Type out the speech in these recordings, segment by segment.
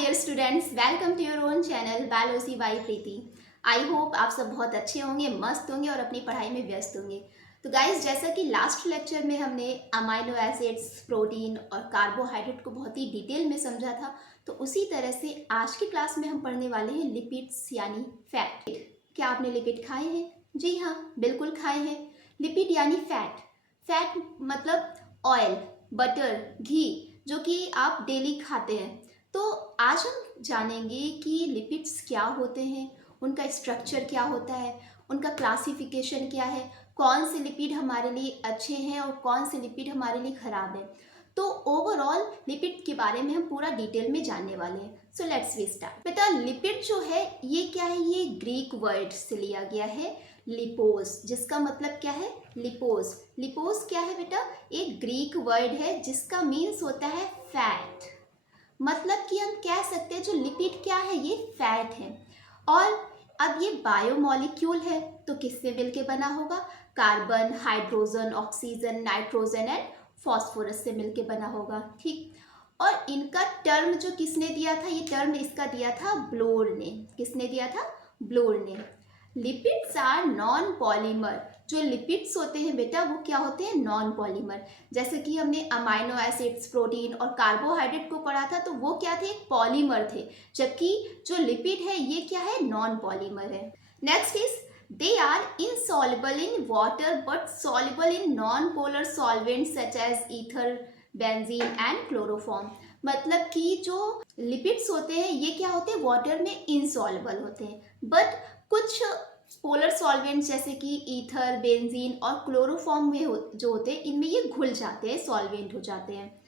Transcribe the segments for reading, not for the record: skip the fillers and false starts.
Dear students, welcome to your own channel biology by Preeti. I hope आप सब बहुत अच्छे होंगे, मस्त होंगे और अपनी पढ़ाई में व्यस्त होंगे। तो गाइस, जैसा कि लास्ट लेक्चर में हमने अमाइनो एसिड्स, प्रोटीन और कार्बोहाइड्रेट को बहुत ही डिटेल में समझा था, तो उसी तरह से आज की क्लास में हम पढ़ने वाले हैं लिपिड्स यानी फैट। क्या आपने लिपिड खाए हैं? जी हाँ, बिल्कुल खाए हैं। लिपिड यानी फैट। फैट मतलब ऑयल, बटर, घी, जो कि आप डेली खाते हैं। तो आज हम जानेंगे कि लिपिड्स क्या होते हैं, उनका स्ट्रक्चर क्या होता है, उनका क्लासिफिकेशन क्या है, कौन से लिपिड हमारे लिए अच्छे हैं और कौन से लिपिड हमारे लिए ख़राब है। तो ओवरऑल लिपिड के बारे में हम पूरा डिटेल में जानने वाले हैं। So let's we start. बेटा, लिपिड जो है ये क्या है? ये ग्रीक वर्ड से लिया गया है, लिपोस, जिसका मतलब क्या है? लिपोस। लिपोस क्या है बेटा? एक ग्रीक वर्ड है जिसका मीन्स होता है फैट। मतलब कि हम कह सकते हैं जो लिपिड क्या है, ये फैट है। और अब ये बायोमॉलिक्यूल है, तो किससे मिलके बना होगा? Carbon, hydrogen, oxygen, nitrogen and phosphorus से मिलके बना होगा। ठीक। और इनका टर्म जो किसने दिया था, ये टर्म इसका दिया था ब्लोर ने। किसने दिया था? ब्लोर ने। Lipids are non polymer. जो लिपिड्स होते हैं बेटा वो क्या होते हैं? Non polymer. जैसे कि हमने अमाइनो एसिड्स, प्रोटीन और कार्बोहाइड्रेट को पढ़ा था, तो वो क्या थे? पॉलीमर थे। जबकि जो लिपिड है ये क्या है? नॉन पॉलीमर है। Next is they are insoluble in water but soluble in non-polar solvents such as ether, benzene and chloroform. मतलब कि जो लिपिड्स होते हैं ये क्या होते हैं? वाटर में इनसॉल्युबल होते हैं, बट कुछ पोलर सॉल्वेंट्स जैसे कि ईथर, बेंजीन और क्लोरोफॉर्म में जो होते हैं इनमें ये घुल जाते हैं, सॉल्वेंट हो जाते हैं।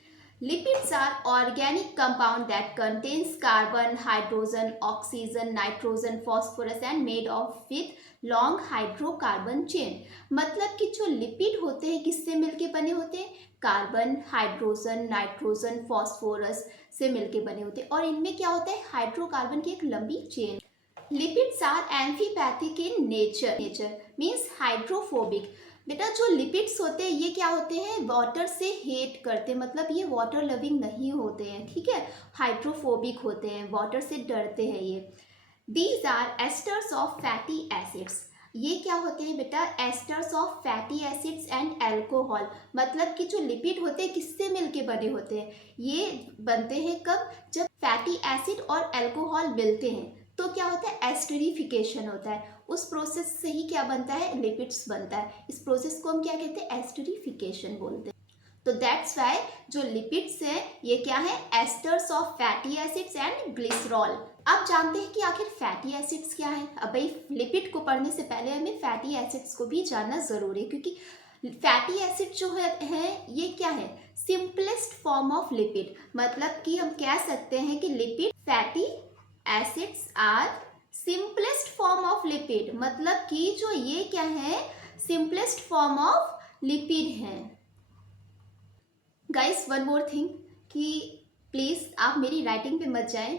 Lipids are organic compound that contains carbon, hydrogen, oxygen, nitrogen, phosphorus and made of with long hydrocarbon chain. मतलब कि जो लिपिड होते हैं किससे मिलके बने होते हैं? कार्बन, हाइड्रोजन, नाइट्रोजन, फॉस्फोरस से मिलके बने होते हैं। और इनमें क्या होता है? हाइड्रोकार्बन की एक लंबी chain. Lipids are amphipathic in nature. Nature means hydrophobic. बेटा, जो लिपिड्स होते हैं ये क्या होते हैं? वाटर से हेट करते हैं, मतलब ये वाटर लविंग नहीं होते हैं। ठीक है, हाइड्रोफोबिक होते हैं, वाटर से डरते हैं ये। These are esters of fatty acids. ये क्या होते हैं बेटा? Esters of fatty acids and alcohol. मतलब कि जो लिपिड होते हैं किससे मिलके बने होते हैं? ये बनते हैं कब? जब फैटी एसिड और एल्कोहल मिलते हैं तो क्या होता है? एस्टरिफिकेशन होता है। उस प्रोसेस से ही क्या बनता है? लिपिड्स बनता है। इस प्रोसेस को हम क्या कहते हैं? एस्टरिफिकेशन बोलते हैं। तो दैट्स वाई जो लिपिड्स हैं ये क्या है? Asters of fatty acids and glycerol. अब जानते हैं कि आखिर फैटी एसिड्स क्या है। अब भाई, लिपिड को पढ़ने से पहले हमें फैटी एसिड्स को भी जानना जरूरी है, क्योंकि फैटी एसिड जो है ये क्या है? Simplest form of lipid. मतलब कि हम कह सकते हैं कि lipid fatty acids are simplest form of lipid. मतलब कि जो ये क्या है? सिंपलेस्ट फॉर्म ऑफ लिपिड है। गाइस, वन मोर थिंग कि प्लीज़ आप मेरी राइटिंग पे मत जाएं,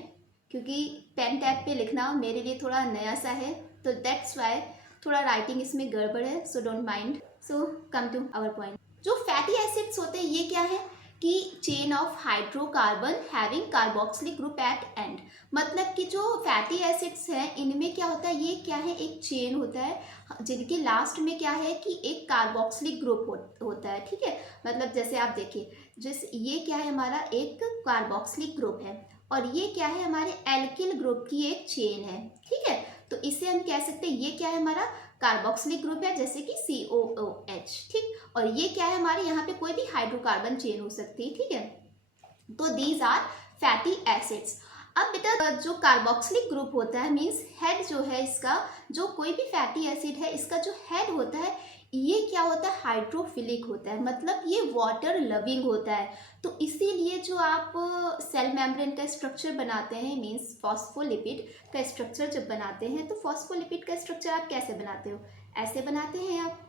क्योंकि पेन टैब पे लिखना मेरे लिए थोड़ा नया सा है, तो दैट्स वाई थोड़ा राइटिंग इसमें गड़बड़ है। So don't mind. So come to our point. जो फैटी एसिड्स होते हैं ये क्या है? कि chain of hydrocarbon having carboxylic group at end. मतलब कि जो फैटी एसिड्स हैं इनमें क्या होता है? ये क्या है? एक चेन होता है जिनके लास्ट में क्या है कि एक कार्बोक्सिलिक ग्रुप होता है। ठीक है, मतलब जैसे आप देखिए, जैसे ये क्या है? हमारा एक कार्बोक्सिलिक ग्रुप है और ये क्या है? हमारे एल्किल ग्रुप की एक चेन है। ठीक है, तो इसे हम कह सकते हैं ये क्या है? हमारा कार्बोक्सिलिक ग्रुप है, जैसे कि COOH। ठीक, और ये क्या है? हमारे यहाँ पे कोई भी हाइड्रोकार्बन चेन हो सकती है। ठीक है, तो दीज आर फैटी एसिड्स। अब बेटा, जो कार्बोक्सिलिक ग्रुप होता है मीन्स हेड जो है इसका, जो कोई भी फैटी एसिड है इसका जो हेड होता है ये क्या होता है? हाइड्रोफिलिक होता है। मतलब ये वाटर लविंग होता है। तो इसीलिए जो आप सेल मेम्ब्रेन का स्ट्रक्चर बनाते हैं मीन्स फॉस्फोलिपिड का स्ट्रक्चर जब बनाते हैं, तो फॉस्फोलिपिड का स्ट्रक्चर आप कैसे बनाते हो? ऐसे बनाते हैं आप,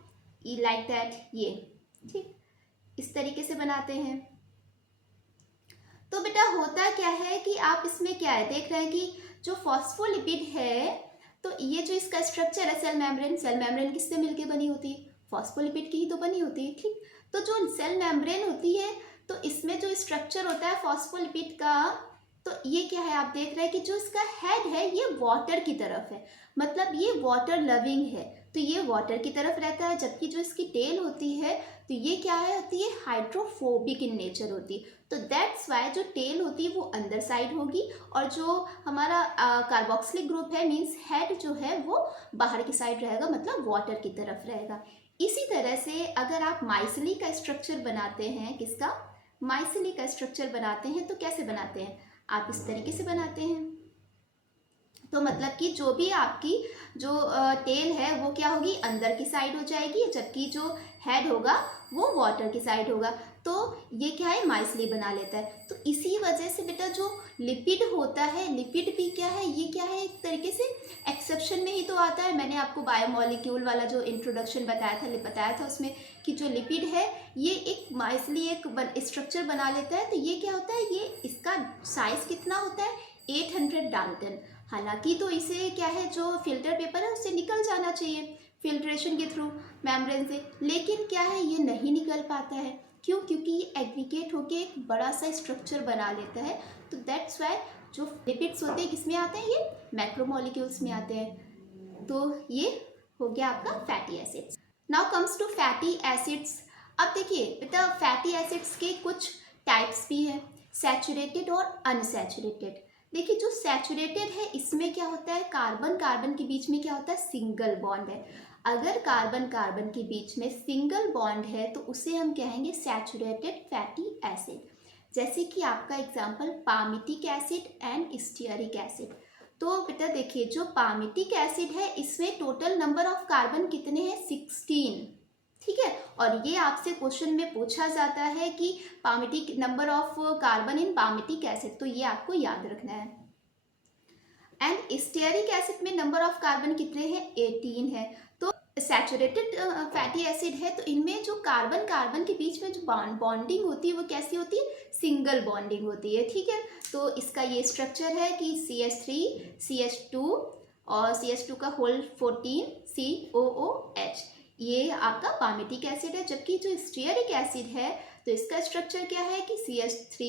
लाइक दैट, ये। ठीक, इस तरीके से बनाते हैं। तो बेटा होता क्या है कि आप इसमें क्या है देख रहे हैं कि जो फॉस्फोलिपिड है, तो ये जो इसका स्ट्रक्चर है सेल मेम्ब्रेन किससे मिलके बनी होती है? फॉस्फोलिपिड की ही तो बनी होती है। ठीक, तो जो सेल मेम्ब्रेन होती है तो इसमें जो स्ट्रक्चर होता है फॉस्फोलिपिड का, तो ये क्या है है, आप देख रहे हैं कि जो इसका हेड है ये वाटर की तरफ है, मतलब ये वाटर लविंग है, तो ये वाटर की तरफ रहता है। जबकि जो इसकी टेल होती है तो ये क्या है, होती है हाइड्रोफोबिक इन नेचर होती है। तो दैट्स वाई जो टेल होती है वो अंदर साइड होगी और जो हमारा कार्बोक्सिलिक ग्रुप है मीन्स हेड जो है वो बाहर की साइड रहेगा, मतलब वाटर की तरफ रहेगा। इसी तरह से अगर आप माइसिली का स्ट्रक्चर बनाते हैं, किसका, माइसिली का स्ट्रक्चर बनाते हैं, तो कैसे बनाते हैं, आप इस तरीके से बनाते हैं। तो मतलब कि जो भी आपकी जो टेल है वो क्या होगी, अंदर की साइड हो जाएगी, जबकि जो हेड होगा वो वाटर की साइड होगा। तो ये क्या है, माइसिली बना लेता है। तो इसी वजह से बेटा जो लिपिड होता है, लिपिड भी क्या है, ये क्या है, एक तरीके से एक्सेप्शन में ही तो आता है। मैंने आपको बायोमोलिक्यूल वाला जो इंट्रोडक्शन बताया था उसमें कि जो लिपिड है ये एक माइसिली एक स्ट्रक्चर बना लेता है। तो ये क्या होता है, ये इसका साइज कितना होता है, 800 डाल्टन। हालांकि तो इसे क्या है, जो फिल्टर पेपर है उससे निकल जाना चाहिए फिल्ट्रेशन के थ्रू मेम्ब्रेन से, लेकिन क्या है ये नहीं निकल पाता है। क्यों, क्योंकि ये एग्रीगेट होके एक बड़ा सा स्ट्रक्चर बना लेता है। तो दैट्स वाई जो लिपिड्स होते हैं किस में आते हैं, ये मैक्रोमोलिक्यूल्स में आते हैं। तो ये हो गया आपका fatty acids. Now comes to fatty acids. अब देखिए बेटा फैटी एसिड्स के कुछ टाइप्स भी हैं, सैचुरेटेड और अनसैचुरेटेड। देखिए जो सैचुरेटेड है इसमें क्या होता है, कार्बन कार्बन के बीच में क्या होता है, सिंगल बॉन्ड है। अगर कार्बन कार्बन के बीच में सिंगल बॉन्ड है तो उसे हम कहेंगे सैचुरेटेड फैटी एसिड। जैसे कि आपका example palmitic acid and stearic acid. तो बेटा देखिए जो पामिटिक एसिड है इसमें टोटल नंबर ऑफ कार्बन कितने हैं, 16, ठीक है। और ये आपसे क्वेश्चन में पूछा जाता है कि palmitic number of carbon in palmitic acid, तो ये आपको याद रखना है। एंड स्टीयरिक एसिड में नंबर ऑफ कार्बन कितने हैं, 18 है। तो सैचुरेटेड फैटी एसिड है तो इनमें जो कार्बन कार्बन के बीच में जो बॉन्डिंग होती है वो कैसी होती है, सिंगल बॉन्डिंग होती है, ठीक है। तो इसका ये स्ट्रक्चर है कि CH3 CH2 और CH2 का होल 14 COOH, ये आपका पामिटिक एसिड है। जबकि जो स्टीयरिक एसिड है तो इसका स्ट्रक्चर क्या है कि CH3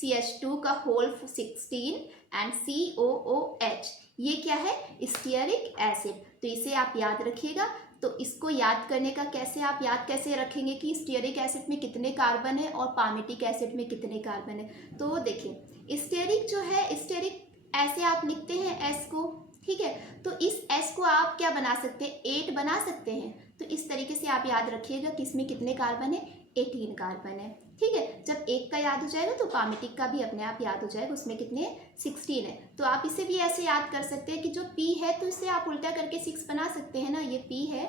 CH2 का होल 16 एंड COOH, ये क्या है, स्टीयरिक एसिड। तो इसे आप याद रखिएगा। तो इसको याद करने का कैसे, आप याद कैसे रखेंगे कि स्टीयरिक एसिड में कितने कार्बन है और पामिटिक एसिड में कितने कार्बन है। तो देखिए स्टीयरिक जो है, स्टीयरिक ऐसे आप लिखते हैं S को, ठीक है। तो इस S को आप क्या बना सकते हैं, 8 बना सकते हैं। तो इस तरीके से आप याद रखिएगा कि इसमें कितने कार्बन है, 18 कार्बन है, ठीक है। जब एक का याद हो जाएगा तो पामिटिक का भी अपने आप याद हो जाएगा, उसमें कितने 16 है। तो आप इसे भी ऐसे याद कर सकते हैं कि जो P है तो इसे आप उल्टा करके 6 बना सकते हैं ना, ये P है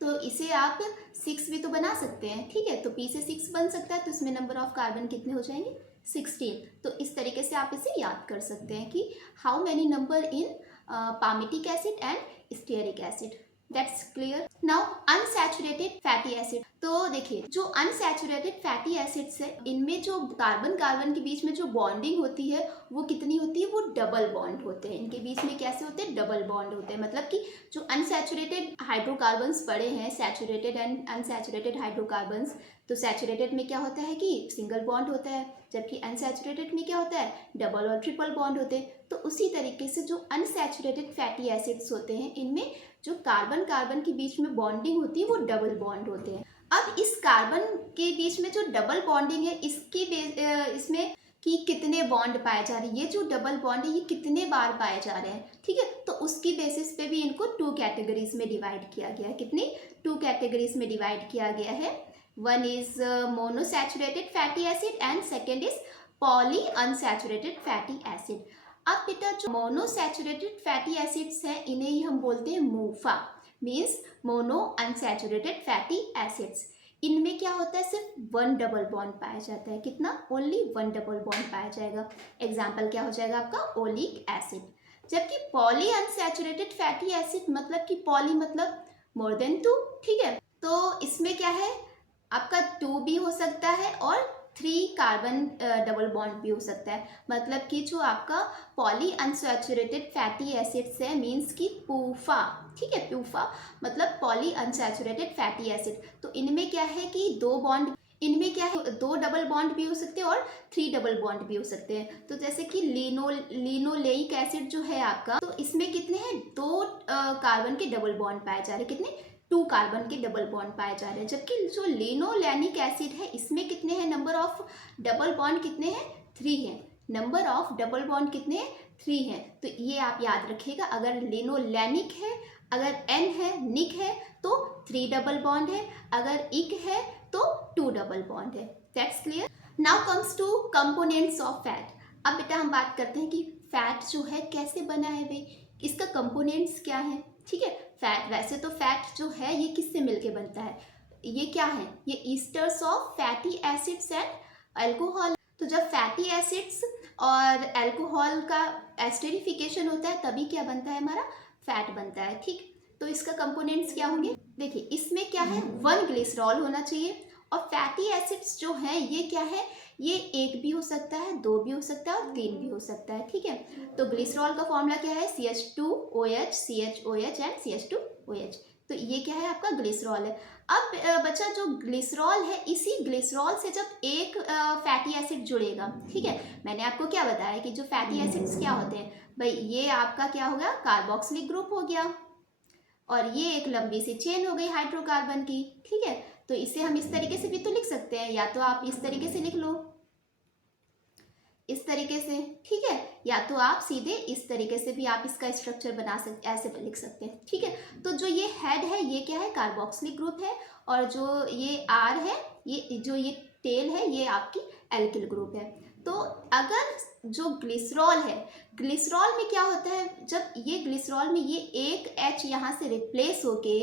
तो इसे आप 6 भी तो बना सकते हैं, ठीक है। तो P से 6 बन सकता है तो इसमें नंबर ऑफ कार्बन कितने हो जाएंगे, 16। तो इस तरीके से आप इसे याद कर सकते हैं कि how many number in palmitic acid and stearic acid. That's clear. Now unsaturated fatty acid. तो देखिए जो अनसैचुरेटेड फैटी एसिड्स है इनमें जो कार्बन कार्बन के बीच में जो बॉन्डिंग होती है वो कितनी होती है, वो डबल बॉन्ड होते हैं। इनके बीच में कैसे होते हैं, डबल बॉन्ड होते हैं। मतलब कि जो अनसैचुरेटेड हाइड्रोकार्बन्स पड़े हैं, सैचुरेटेड एंड अनसैचुरेटेड हाइड्रोकार्बन्स, तो सैचुरेटेड में क्या होता है कि सिंगल बॉन्ड होता है, जबकि अनसैचुरेटेड में क्या होता है, डबल और ट्रिपल बॉन्ड होते हैं। तो उसी तरीके से जो अनसैचुरेटेड फैटी एसिड्स होते हैं इनमें जो कार्बन कार्बन के बीच में बॉन्डिंग होती है वो डबल बॉन्ड होते हैं। अब इस कार्बन के बीच में जो डबल बॉन्डिंग है इसकी इसमें कि कितने बॉन्ड पाए जा रहे हैं, ये जो डबल बॉन्ड है ये कितने बार पाए जा रहे हैं, ठीक है। तो उसकी बेसिस पे भी इनको 2 कैटेगरीज में डिवाइड किया गया है। कितनी, 2 कैटेगरीज में डिवाइड किया गया है। One is monounsaturated fatty acid and second is poly unsaturated fatty acid. अब बेटा जो मोनोसैचुरेटेड फैटी एसिड्स हैं इन्हें ही हम बोलते हैं MUFA, means mono unsaturated fatty acids. इनमें क्या होता है, सिर्फ 1 डबल बॉन्ड पाया जाता है। कितना, ओनली 1 डबल बॉन्ड पाया जाएगा। एग्जाम्पल क्या हो जाएगा आपका, ओलिक एसिड। जबकि पॉली अनसैचुरेटेड फैटी एसिड मतलब कि पॉली मतलब मोर देन 2, ठीक है। तो इसमें क्या है आपका 2 भी हो सकता है और 3 कार्बन डबल बॉन्ड भी हो सकता है। मतलब कि जो आपका पॉली अनसैचुरेटेड फैटी एसिड्स है मीन्स कि पूफा, ठीक है। पूफा मतलब पॉली अनसैचुरेटेड फैटी एसिड। तो इनमें क्या है कि 2 बॉन्ड इनमें क्या है, 2 डबल बॉन्ड भी हो सकते हैं और 3 डबल बॉन्ड भी हो सकते हैं। तो जैसे कि लिनोलेइक एसिड जो है आपका, तो इसमें कितने हैं, 2 कार्बन के डबल बॉन्ड पाए जा रहे हैं। कितने, 2 कार्बन के डबल बॉन्ड पाए जा रहे हैं। जबकि जो लिनोलेनिक एसिड है इसमें कितने हैं, नंबर ऑफ डबल बॉन्ड कितने हैं, 3 हैं। नंबर ऑफ डबल बॉन्ड कितने हैं, 3 हैं। तो ये आप याद रखिएगा, अगर लिनोलेनिक है, अगर एन है, निक है, तो 3 डबल बॉन्ड है, अगर इक है तो 2 डबल बॉन्ड है। That's clear. Now comes two components of fat. अब बेटा हम बात करते हैं कि फैट जो है कैसे बना है भाई, इसका कंपोनेंट्स क्या है। ठीक है, फैट, वैसे तो फैट जो है ये किससे मिलके बनता है, ये क्या है, ये esters of fatty acids and alcohol. तो जब फैटी एसिड्स और अल्कोहल का एस्टरिफिकेशन होता है तभी क्या बनता है, हमारा फैट बनता है। ठीक, तो इसका कंपोनेंट्स क्या होंगे, देखिए इसमें क्या है, 1 ग्लिसरॉल होना चाहिए। और फैटी एसिड्स जो हैं ये क्या है, ये 1 भी हो सकता है, 2 भी हो सकता है और 3 भी हो सकता है। ठीक है, तो ग्लिसरॉल का फॉर्मूला क्या है, CH2OH, CHOH एंड CH2OH। तो ये क्या है, आपका ग्लिसरॉल है। अब बच्चा जो ग्लिसरॉल है, इसी ग्लिसरॉल से जब एक फैटी एसिड जुड़ेगा, ठीक है, मैंने आपको क्या बताया कि जो फैटी एसिड्स क्या होते हैं भाई, ये आपका क्या हो गया, कार्बोक्सिलिक ग्रुप हो गया, और ये एक लंबी सी चेन हो गई हाइड्रोकार्बन की। ठीक है, तो इसे हम इस तरीके से भी तो लिख सकते हैं, या तो आप इस तरीके से लिख लो, इस तरीके से, ठीक है, या तो आप सीधे इस तरीके से भी आप इसका स्ट्रक्चर बना सकते, ऐसे लिख सकते हैं। ठीक है, तो जो ये हेड है ये क्या है, कार्बोक्सिलिक ग्रुप है, और जो ये आर है, ये जो ये टेल है, ये आपकी एल्किल ग्रुप है। तो अगर जो ग्लिसरॉल है, ग्लिसरॉल में क्या होता है, जब ये ग्लिसरॉल में ये एक H यहाँ से रिप्लेस होके,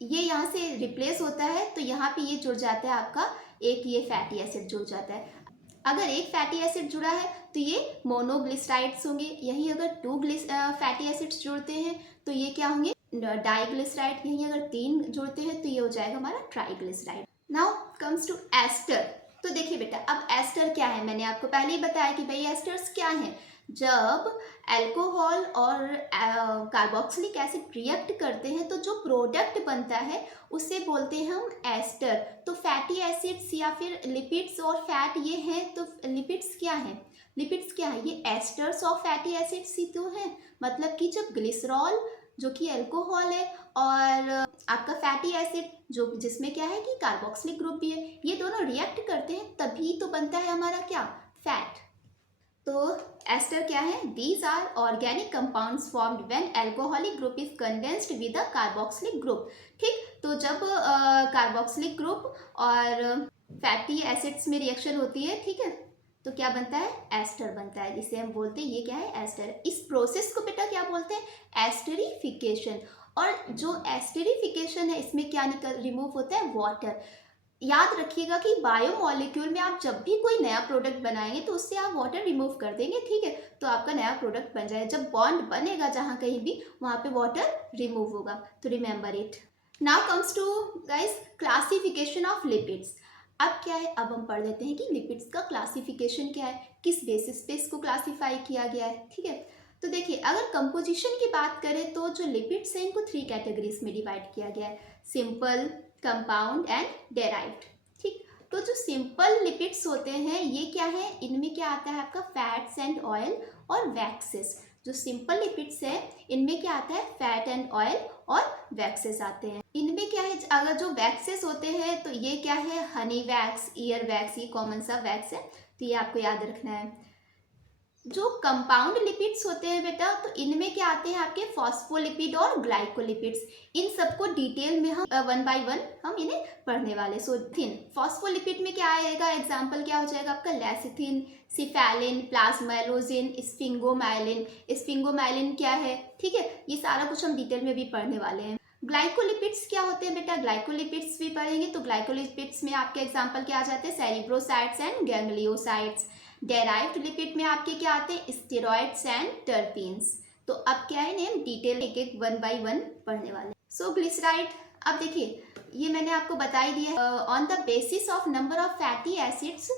ये यहाँ से रिप्लेस होता है, तो यहाँ पे ये जुड़ जाता है आपका एक, ये फैटी एसिड जुड़ जाता है। अगर एक फैटी एसिड जुड़ा है तो ये मोनोग्लिसराइड्स होंगे। यहीं अगर 2 फैटी एसिड्स जुड़ते हैं तो ये क्या होंगे, डाइग्लिसराइड। यहीं अगर 3 जुड़ते हैं तो ये हो जाएगा हमारा triglyceride. Now comes to ester. तो देखिए बेटा, अब एस्टर क्या है, मैंने आपको पहले ही बताया कि भाई एस्टर्स क्या हैं। जब अल्कोहल और कार्बोक्सिलिक एसिड रिएक्ट करते हैं तो जो प्रोडक्ट बनता है उसे बोलते हैं हम एस्टर। तो फैटी एसिड्स या फिर लिपिड्स और फैट ये हैं, तो लिपिड्स क्या हैं, लिपिड्स क्या है, ये एस्टर्स ऑफ फैटी एसिड्स ही तो हैं। मतलब कि जब ग्लिसरॉल जो कि अल्कोहल है और आपका फैटी एसिड जो जिसमें क्या है कि कार्बोक्सिलिक ग्रुप भी है, ये दोनों रिएक्ट करते हैं तभी तो बनता है हमारा क्या, फैट। तो एस्टर क्या है, these are organic compounds formed when alcoholic group is condensed with a carboxylic group. ठीक, तो जब कार्बोक्सिलिक ग्रुप और फैटी एसिड्स में रिएक्शन होती है, ठीक है, तो क्या बनता है, एस्टर बनता है, जिसे हम बोलते हैं ये क्या है, एस्टर। इस प्रोसेस को बेटा क्या बोलते हैं, एस्टरिफिकेशन। और जो एस्टरिफिकेशन है इसमें क्या रिमूव होता है, वाटर। याद रखिएगा कि बायोमोलिक्यूल में आप जब भी कोई नया प्रोडक्ट बनाएंगे तो उससे आप वाटर रिमूव कर देंगे, ठीक है, तो आपका नया प्रोडक्ट बन जाएगा। जब बॉन्ड बनेगा जहाँ कहीं भी, वहाँ पे वाटर रिमूव होगा, तो remember it. Now comes to guys classification of lipids. अब क्या है, अब हम पढ़ लेते हैं कि लिपिड्स का क्लासिफिकेशन क्या है, किस बेसिस पे इसको क्लासीफाई किया गया है। ठीक है, तो देखिए अगर कंपोजिशन की बात करें तो जो लिपिड्स हैं इनको 3 कैटेगरीज में डिवाइड किया गया है, सिंपल, कंपाउंड एंड डेराइव्ड। ठीक, तो जो सिंपल लिपिड्स होते हैं ये क्या है, इनमें क्या आता है आपका फैट्स एंड ऑयल और वैक्सेस। जो सिंपल लिपिड्स है इनमें क्या आता है, फैट एंड ऑयल और वैक्सेस आते हैं। इनमें क्या है, अगर जो वैक्सेस होते हैं तो ये क्या है, हनी वैक्स, ईयर वैक्स, ये कॉमन सा वैक्स है, तो ये आपको याद रखना है। जो कंपाउंड लिपिड्स होते हैं बेटा, तो इनमें क्या आते हैं आपके फॉस्फोलिपिड और ग्लाइकोलिपिड्स। इन सबको डिटेल में हम 1 बाय 1 हम इन्हें पढ़ने वाले। सो थिन फॉस्फोलिपिड में क्या आएगा, एग्जांपल क्या हो जाएगा आपका, लेसिथिन, सिफेलिन, प्लाज्मेलोजिन, स्फिंगोमाइलिन। स्फिंगोमाइलिन क्या है, ठीक है, ये सारा कुछ हम डिटेल में भी पढ़ने वाले हैं। ग्लाइकोलिपिड्स क्या होते हैं बेटा, ग्लाइकोलिपिड्स भी पढ़ेंगे, तो ग्लाइकोलिपिड्स में आपके एग्जांपल क्या आ जाते हैं, सेरिब्रोसाइट्स एंड गैंग्लियोसाइट्स। डेराइव्ड लिपिड में आपके क्या आते हैं, स्टेरॉइड्स एंड टर्पीन्स। तो अब क्या है, नेम डिटेल एक एक 1 बाय 1 पढ़ने वाले। सो ग्लिसराइड, अब देखिए ये मैंने आपको बता ही दिया, on the basis of number of fatty acids,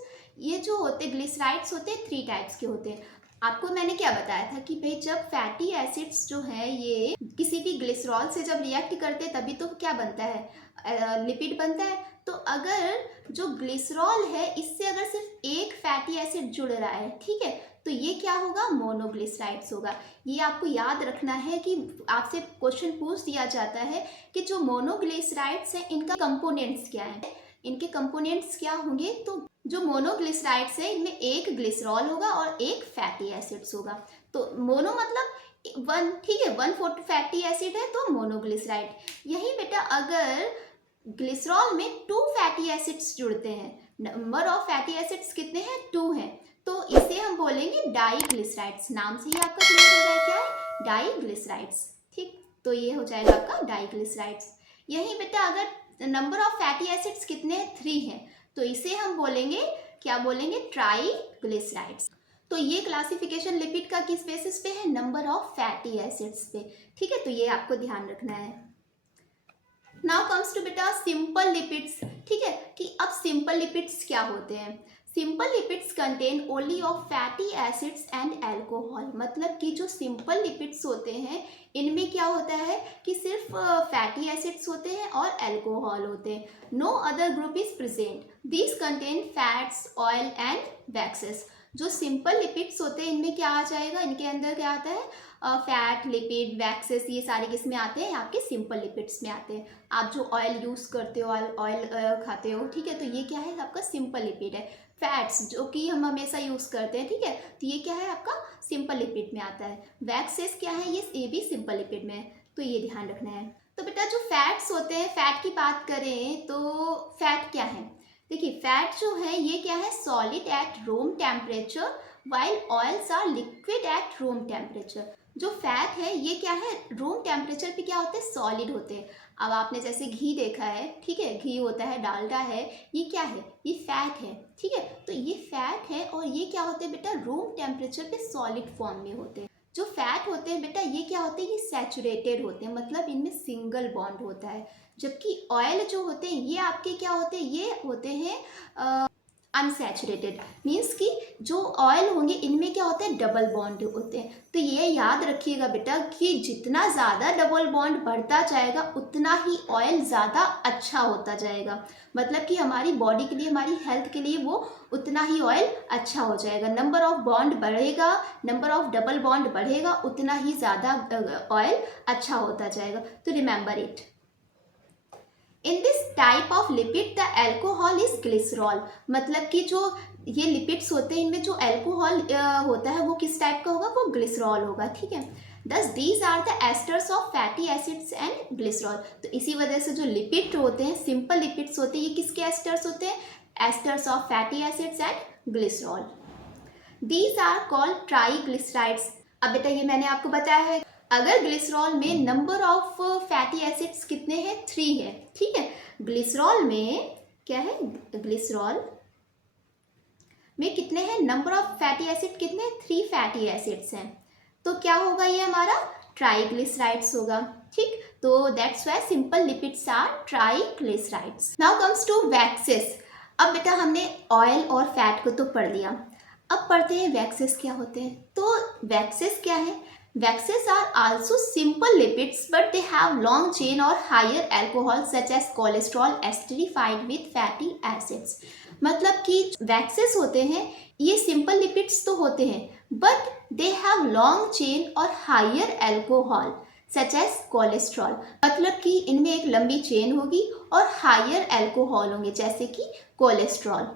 ये जो होते ग्लिसराइड्स होते हैं 3 टाइप्स के होते हैं। आपको मैंने क्या बताया था कि भाई जब फैटी एसिड्स जो हैं ये किसी भी ग्लिसरॉल से जब रिएक्ट करते हैं तभी तो क्या बनता है, लिपिड बनता है। तो अगर जो ग्लिसरॉल है इससे अगर सिर्फ एक फैटी एसिड जुड़ रहा है, ठीक है, तो ये क्या होगा, मोनोग्लिसराइड्स होगा। ये आपको याद रखना है कि आपसे क्वेश्चन पूछ दिया जाता है कि जो मोनोग्लिसराइड्स हैं इनका कंपोनेंट्स क्या है, इनके कंपोनेंट्स क्या होंगे। तो जो मोनोग्लिसराइड्स है इनमें एक ग्लिसरॉल होगा और एक फैटी एसिड्स होगा। तो मोनो मतलब वन, ठीक है, वन फैटी एसिड है तो मोनोग्लिसराइड। यही बेटा अगर ग्लिसरॉल में टू फैटी एसिड्स जुड़ते हैं, नंबर ऑफ फैटी एसिड्स कितने हैं, 2 हैं, तो इसे हम बोलेंगे डाईग्लिसराइड्स। नाम से ही आपका क्लियर हो रहा है क्या है, डाईग्लिसराइड्स। ठीक, तो ये हो जाएगा आपका डाईग्लिसराइड्स। यही बेटा अगर नंबर ऑफ फैटी एसिड्स कितने हैं, 3 हैं, तो इसे हम बोलेंगे, क्या बोलेंगे, ट्राईग्लिसराइड्स। तो ये क्लासिफिकेशन लिपिड का किस बेसिस पे है, नंबर ऑफ फैटी एसिड्स पे। ठीक है, तो ये आपको ध्यान रखना है। नाउ कम्स टू बेटा सिंपल लिपिड्स। ठीक है, कि अब सिंपल लिपिड्स क्या होते हैं। Simple lipids contain only of fatty acids and alcohol. मतलब कि जो सिंपल लिपिड्स होते हैं इनमें क्या होता है कि सिर्फ फैटी एसिड्स होते हैं और एल्कोहल होते हैं। No other group is present. This contain fats, oil and waxes. जो सिंपल लिपिड्स होते हैं इनमें क्या आ जाएगा, इनके अंदर क्या आता है, फैट, लिपिड, वैक्सेस, ये सारे किस में आते हैं, आपके सिंपल लिपिड्स में आते हैं। आप जो ऑयल यूज़ करते हो, ऑयल खाते हो, ठीक है, तो ये क्या है, आपका सिंपल लिपिड है। फैट्स जो कि हम हमेशा यूज़ करते हैं, ठीक है, तो ये क्या है, आपका सिंपल लिपिड में आता है। वैक्सेस क्या है, ये भी सिंपल लिपिड में है, तो ये ध्यान रखना है। तो बेटा जो फैट्स होते हैं, फैट की बात करें तो फैट क्या है, देखिए फैट जो है ये क्या है, solid at room temperature while oils are liquid at room temperature. जो फैट है ये क्या है, रूम टेम्परेचर पे क्या होते हैं, सॉलिड होते हैं। अब आपने जैसे घी देखा है, ठीक है, घी होता है, डालडा है, ये क्या है, ये फैट है, ठीक है, तो ये फैट है और ये क्या होते हैं बेटा, रूम टेम्परेचर पे सॉलिड फॉर्म में होते हैं। जो फैट होते हैं बेटा ये क्या होते हैं, ये सैचुरेटेड होते हैं, मतलब इनमें सिंगल बॉन्ड होता है। जबकि ऑयल जो होते हैं ये आपके क्या होते हैं, ये होते हैं अनसैचुरेटेड। मीन्स कि जो ऑयल होंगे इनमें क्या होते हैं, डबल बॉन्ड होते हैं। तो ये याद रखिएगा बेटा कि जितना ज़्यादा डबल बॉन्ड बढ़ता जाएगा उतना ही ऑयल ज़्यादा अच्छा होता जाएगा। मतलब कि हमारी बॉडी के लिए, हमारी हेल्थ के लिए वो उतना ही ऑयल अच्छा हो जाएगा। नंबर ऑफ बॉन्ड बढ़ेगा, नंबर ऑफ डबल बॉन्ड बढ़ेगा, उतना ही ज़्यादा ऑयल अच्छा होता जाएगा। तो remember it. In this type of lipid the alcohol is glycerol. मतलब कि जो ये लिपिड्स होते हैं इनमें जो एल्कोहल होता है वो किस टाइप का होगा, वो ग्लिसरॉल होगा। ठीक है, thus these are the esters of fatty acids and glycerol. तो इसी वजह से जो लिपिड होते हैं, सिंपल लिपिड्स होते हैं, ये किसके एस्टर्स होते हैं, esters of fatty acids and glycerol. These are called triglycerides. अब बेटा ये मैंने आपको बताया है, अगर ग्लिसरॉल में नंबर ऑफ फैटी एसिड्स कितने हैं, 3 है। ठीक है, ग्लिसरॉल में क्या है, ग्लिसरॉल में कितने हैं, नंबर ऑफ फैटी एसिड कितने हैं, 3 फैटी एसिड्स हैं। तो क्या होगा, ये हमारा ट्राईग्लिसराइड्स होगा। ठीक, तो that's why simple lipids are triglycerides. Now comes to waxes. अब बेटा हमने ऑयल और फैट को तो पढ़ लिया, अब पढ़ते हैं वैक्सेस क्या होते हैं। तो वैक्सेस क्या है, Waxes are also simple lipids but they have long chain or higher alcohol such as cholesterol esterified with fatty acids। मतलब कि वैक्सेस होते हैं ये सिंपल लिपिड्स तो होते हैं but they have long chain और higher alcohol such as cholesterol. मतलब कि इनमें एक लंबी चेन होगी और हायर एल्कोहल होंगे जैसे कि कोलेस्ट्रॉल।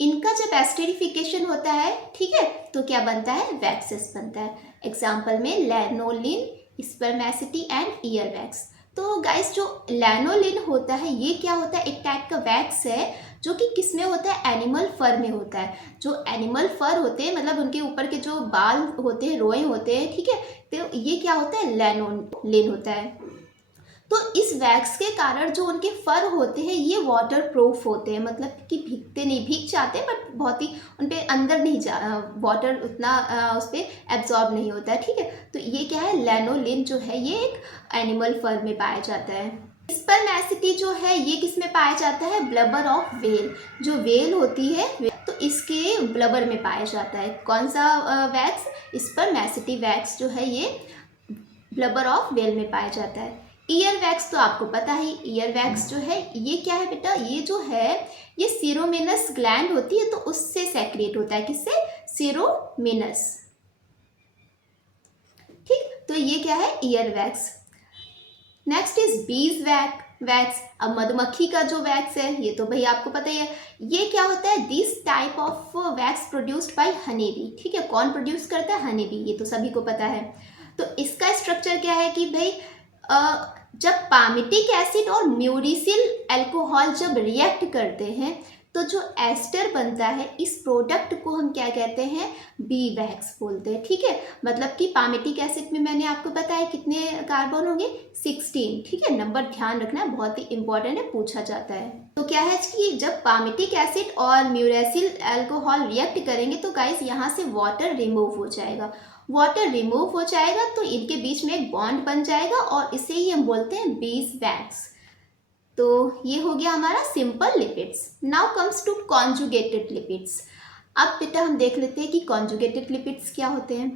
इनका जब एस्टेरिफिकेशन होता है, ठीक है, तो क्या बनता है, वैक्सेस बनता है। एग्जाम्पल में लैनोलिन, स्पर्मेसिटी एंड ईयर वैक्स। तो गाइस जो लैनोलिन होता है ये क्या होता है, एक टाइप का वैक्स है जो कि किस में होता है, एनिमल फर में होता है। जो एनिमल फर होते हैं मतलब उनके ऊपर के जो बाल होते हैं, रोए होते हैं, ठीक है, तो ये क्या होता है, लैनोलिन होता है। तो इस वैक्स के कारण जो उनके फर होते हैं ये वाटर प्रूफ होते हैं, मतलब कि भीगते नहीं, भीग जाते हैं बट बहुत ही उन पे अंदर नहीं जा, वाटर उतना उस पर एब्जॉर्ब नहीं होता है। ठीक है, तो ये क्या है, लैनोलिन जो है ये एक एनिमल फर में पाया जाता है। स्पर्मेसिटी जो है ये किस में पाया जाता है? Blubber of whale. जो व्हेल होती है तो इसके ब्लबर में पाया जाता है। कौन सा वैक्स? स्पर्मेसिटी वैक्स जो है ये ब्लबर ऑफ व्हेल में पाया जाता है। ईयर वैक्स तो आपको पता ही, ईयर वैक्स जो है ये क्या है बेटा? ये जो है ये सीरोमेनस ग्लैंड होती है तो उससे सेक्रेट होता है। किससे? सीरोमेनस। ठीक, तो ये क्या है? Ear wax. Next is bees wax. अब मधुमक्खी का जो वैक्स है ये तो भाई आपको पता ही है। ये क्या होता है? This type of wax produced by honey bee. ठीक है, कौन प्रोड्यूस करता है? Honey bee. ये तो सभी को पता है। तो इसका स्ट्रक्चर क्या है कि भाई जब पामिटिक एसिड और म्यूरिसिल अल्कोहल जब रिएक्ट करते हैं तो जो एस्टर बनता है इस प्रोडक्ट को हम क्या कहते हैं? बी वैक्स बोलते हैं। ठीक है, मतलब कि पामिटिक एसिड में मैंने आपको बताया कितने कार्बन होंगे? 16। ठीक है, नंबर ध्यान रखना, बहुत ही इंपॉर्टेंट है, पूछा जाता है। तो क्या है कि जब पामिटिक एसिड और म्यूरेसिल अल्कोहल रिएक्ट करेंगे तो गाइस यहाँ से वाटर रिमूव हो जाएगा। वाटर रिमूव हो जाएगा तो इनके बीच में एक बॉन्ड बन जाएगा और इसे ही हम बोलते हैं बीज वैक्स। तो ये हो गया हमारा simple lipids. Now comes to conjugated lipids. अब बेटा हम देख लेते हैं कि कॉन्जुगेटेड लिपिड्स क्या होते हैं।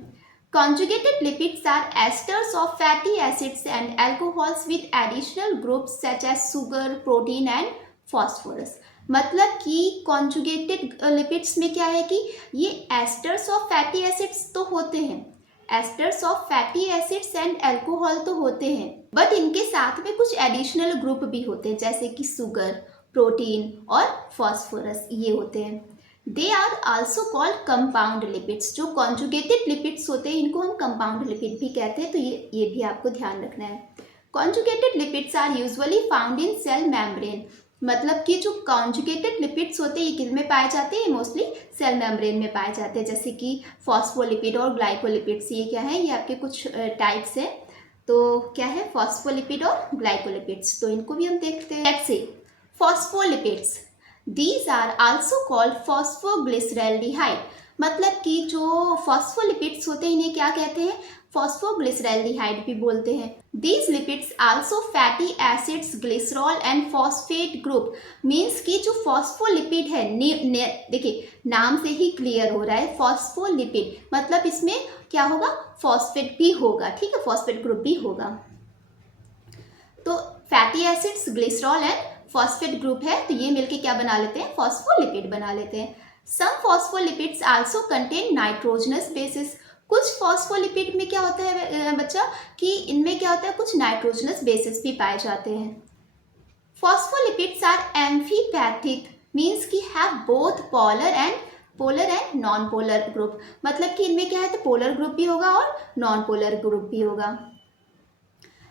Conjugated lipids are esters of fatty acids and alcohols with additional groups such as sugar, protein and phosphorus. मतलब कि कॉन्जुगेटेड लिपिड्स में क्या है कि ये एस्टर्स ऑफ फैटी एसिड्स तो होते हैं, esters of fatty acids and alcohol तो होते हैं, बट इनके साथ में कुछ एडिशनल ग्रुप भी होते हैं जैसे कि शुगर, प्रोटीन और फॉस्फोरस, ये होते हैं। They are also called compound lipids. जो कॉन्जुगेटेड लिपिड्स होते हैं इनको हम कंपाउंड लिपिड भी कहते हैं, तो ये भी आपको ध्यान रखना है। Conjugated lipids are usually found in cell membrane. मतलब कि जो कॉन्जुगेटेड लिपिड्स होते हैं ये किस में पाए जाते हैं? मोस्टली सेल मेम्ब्रेन में पाए जाते हैं, जैसे कि फॉस्फोलिपिड और ग्लाइकोलिपिड्स। ये क्या है? ये आपके कुछ टाइप्स हैं। तो क्या है? फॉस्फोलिपिड और ग्लाइकोलिपिड्स, तो इनको भी हम देखते हैं। Let's see phospholipids, these are also called phosphoglyceraldehyde. मतलब कि जो फॉस्फोलिपिड्स होते हैं इन्हें क्या कहते हैं? फॉस्फोग्लिसरैल्डिहाइड भी बोलते हैं। These lipids also fatty acids, glycerol and phosphate group। Means कि जो फॉस्फोलिपिड है, देखिए नाम से ही क्लियर हो रहा है फॉस्फोलिपिड, मतलब इसमें क्या होगा? फॉस्फेट भी होगा। ठीक है, फॉस्फेट ग्रुप भी होगा। तो fatty acids, glycerol and phosphate group है, तो ये मिलके क्या बना लेते हैं? फॉस्फोलिपिड बना लेते हैं। Some phospholipids also contain nitrogenous bases. कुछ फॉस्फोलिपिड में क्या होता है बच्चा कि इनमें क्या होता है? कुछ नाइट्रोजनस बेसिस भी पाए जाते हैं। फॉस्फोलिपिड्स आर एम्फीपैथिक, मीन्स कि have both polar and non polar group. मतलब कि इनमें क्या है? तो पोलर ग्रुप भी होगा और नॉन पोलर ग्रुप भी होगा।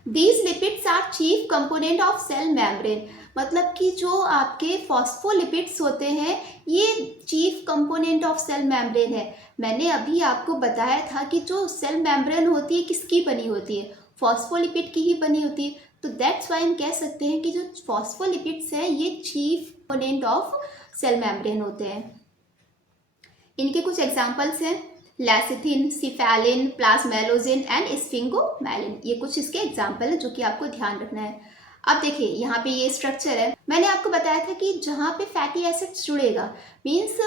These lipids are chief component of cell membrane। मतलब कि जो आपके फॉस्फोलिपिड्स होते हैं ये chief component of cell membrane है। मैंने अभी आपको बताया था कि जो सेल मेम्ब्रेन होती है किसकी बनी होती है? फॉस्फोलिपिड की ही बनी होती है। तो दैट्स वाई हम कह सकते हैं कि जो फॉस्फोलिपिड्स हैं ये chief component of cell membrane होते हैं। इनके कुछ एग्जाम्पल्स हैं, लैसिथिन, सिफेलिन, प्लाज्मेलोजिन एंड स्फिंगोमेलिन। ये कुछ इसके एग्जाम्पल है जो कि आपको ध्यान रखना है। अब देखिए यहाँ पे ये स्ट्रक्चर है, मैंने आपको बताया था कि जहाँ पे फैटी एसिड्स जुड़ेगा मीन्स